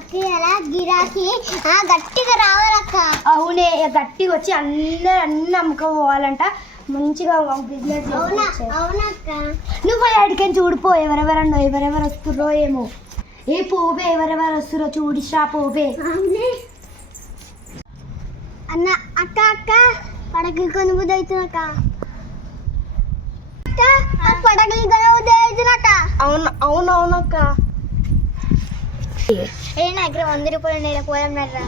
పటాకి ఆ, గట్టిగా రావాలక్క. అవునే గట్టిగా వచ్చి అందరు అన్ని అమ్ముకోవాలంట మంచిగా బిజినెస్ అవునా అవునక్క. నువ్వు పోయి అడిగని చూడిపో ఎవరెవరన్నో ఎవరెవరు వస్తుర్రో ఏమో. ఏ పోవే ఎవరెవరు వస్తురో చూడిస్రా పోవే. అన్న అక్క అక్క పడగలు కొనుబుద్ది అవుతుందక్క పడగలు కొనుబుద్ది అవుతుందక్క అవును అవును అవునక్క ఏ నా దగ్గర వంద రూపాయలు నేను పోదాం నర్రా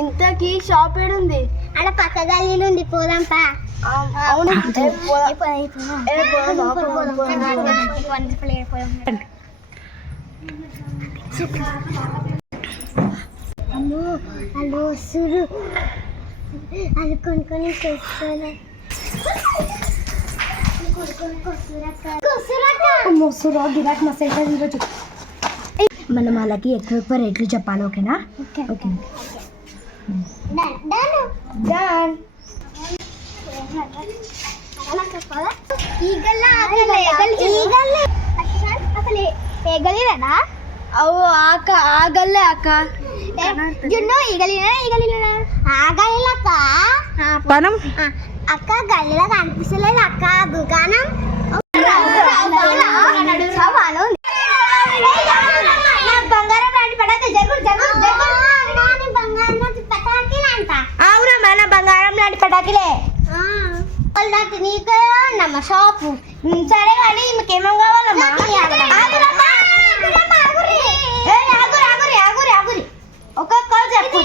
ఇంతకీ షాప్ ఏడుంది? ఆడ పక్క గల్లీలు ఉంది పోదాం పా. అవును. అమ్మో వాళ్ళు వస్తురు వాళ్ళు కొనుక్కొని వస్తారు అమ్మో, సురా గిరాక్ మస్తు అవుతుంది ఈరోజు. మనం వాళ్ళకి ఎక్కువ ఎక్కువ రేట్లు చెప్పాలి ఓకేనా? ఓకే. అవు ఆక అక్క? జున్ను పనం? అక్క గల్లీలో కనిపిస్తలేదు అక్క దుకాణం బంగారం లాంటి పడక జరుగు జరుగు బంగారం లాంటి పటాకీలు అంట అవునా మన బంగారం లాంటి పటాకిలే వాళ్ళకి నీకే ఉన్నమ్మ షాపు. సరే కానీ కావాలమ్మా? ఒక్కొక్కరు చెప్పు.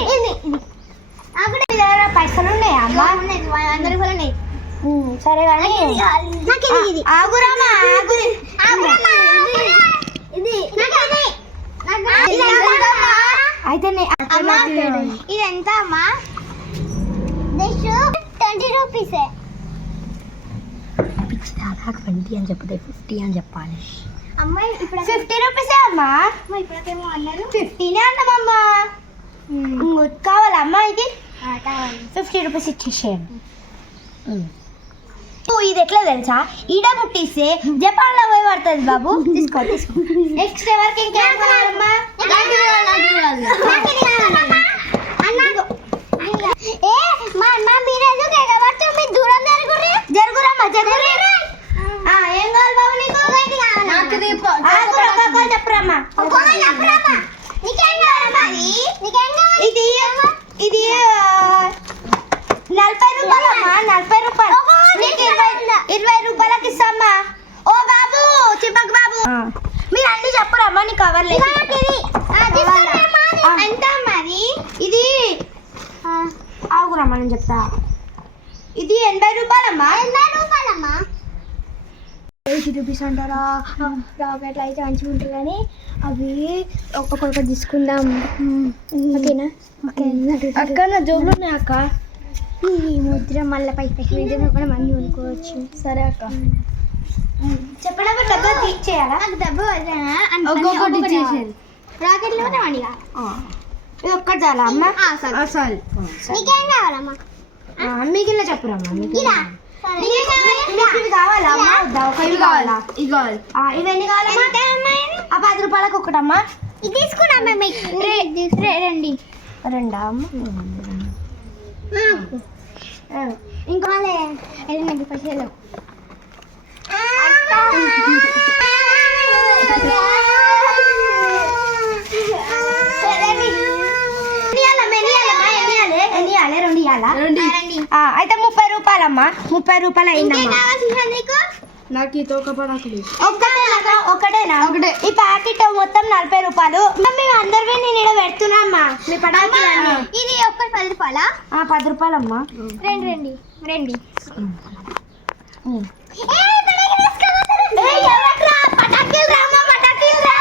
దగ్గర పైసలు ఉన్నాయా? అమ్మా సరే కానీ ఆగురమ్మా ఆగురి? అయితే నే- అమ్మా ట్వంటీ రూపీసే దాదా ట్వంటీ అని చెప్తే ఫిఫ్టీ అని చెప్పాలి అమ్మాయి ఇప్పుడు ఫిఫ్టీ రూపీసే అమ్మా ఇప్పటికేమో అన్నారు ఫిఫ్టీనే అన్నామమ్మా కావాలా అమ్మా ఇది ఆ, కావాలి ఫిఫ్టీ రూపీస్ ఇచ్చేసేయండి ఇది ఎట్లా తెలుసా ఈడ ముట్టిస్తే జపాన్లో పోయి పడుతుంది బాబు తీసుకో తీసుకో నెక్స్ట్ ఎవరికి ఇంకేం కావాలమ్మా ఏ మా అమ్మ మీరు ఎందుకు ఎగబడుతూ మీరు దూరం జరుగుర్రి జరుగురమ్మా జరుగురి ఆ, ఏం కావాలి బాబు నీకు ఆగు, ఒక్కొక్కరు చెప్పురమ్మా ఒక్కొక్కరు చెప్పురమ్మా. నీకేం కావాలమ్మా అది? నీకేం కావాలి? ఇది ఇది నలభై రూపాయలమ్మా నలభై రూపాయలు. నీకు ఇరవై ఇరవై రూపాయలకి ఇస్తామ్మా. ఓ బాబు చిప్పక్ బాబు. మీరు అన్ని చెప్పురమ్మా నాకు ఇది. ఆ, తీసుకోండమ్మా. ఆ. ఎంత మరి ఇది ఆగురమ్మా నేను చెప్తా. ఇది ఎనభై రూపాయలమ్మా. ఎనభై రూపాయలమ్మా. ఎయిటీ రూపీస్ అంటారా రాకెట్లు అయితే మంచిగా ఉంటుంది కానీ అవి ఒక్కొక్కరికి తీసుకుందాం. ఓకేనా? అక్క నా జోబులు ఉన్నాయి అక్క. ఈ ముద్ర మళ్ళీ పైసకి నిజంగా కూడా మంది కొనుక్కోవచ్చు. సరే అక్క. చెప్పినప్పుడు డబ్బులు తీసేయాలా నాకు డబ్బు వదిలేనా? ఒక్కొక్కటి ఇచ్చేసేది. రాకెట్లు కూడా ఇది ఒక్కటి చాలా అమ్మ. సరే. నీకేం కావాలమ్మా? మిగిలిన చెప్పురమ్మా ఇవన్నీ కావాలమ్మా? ఆ పది రూపాయలకు ఒకటమ్మా. ఇది తీసుకున్నాం మేము రే- రండి. ఇంకా పైసలు. అయితే ముప్పై రూపాయలమ్మా. ముప్పై రూపాయలు అయిందమ్మా నీకు? ఈ తోక పడాకులు ఒక్కటేనా? ఒకటేనా ఒకటే. ఈ ప్యాకెట్ మొత్తం నలభై రూపాయలు. మేము అందరివి నేను ఇక్కడ పెడుతున్నా మీ పడాకులన్నీ ఇది ఒక్కటి పది రూపాయలా? ఆ, పది రూపాయలమ్మా. రండి రండి రండి? పటాకీలు రా అమ్మా, పటాకీలు రా.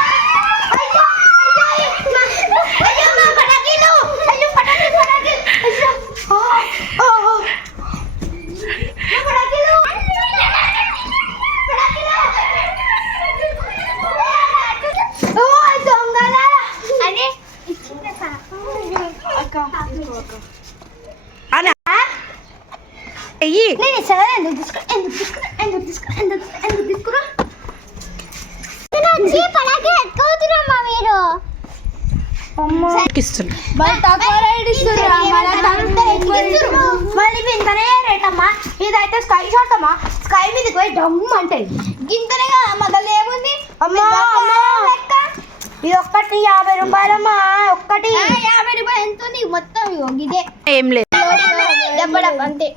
అయ్యో, అయ్యో, మా- అయ్యో, మా పటాకీలు. అయ్యో, పటాకీలు, పటాకీలు. అయ్యో. ఆ, ఆ, ఆ. మా పటాకీలు. పటాకీలు. ఓ, దొంగలారా. అదే ఇచ్చింది అయ్యి నేను ఇస్తాను ఎందుకు తీసుకురా ఎందుకు తీసుకురా ఎందుకు తీసుకురా ఎందుకు ఎందుకు తీసుకురా? వచ్చి పటాకి ఎత్తుకోతున్నామ్మా మీరు ఇంతనే ఇదైతే స్కై షాట్ అమ్మా. స్కై మీదకి పోయి డమ్ అంటే. గింతనే కదా మొదలు ఏముంది? అమ్మా అమ్మా ఇది ఒక్కటి యాభై రూపాయలమ్మా ఒక్కటి. ఆ, యాభై రూపాయలు ఎంత ఉంది మొత్తం ఇదే ఏం లేదు. డబ్బ డబ్బ అంతే.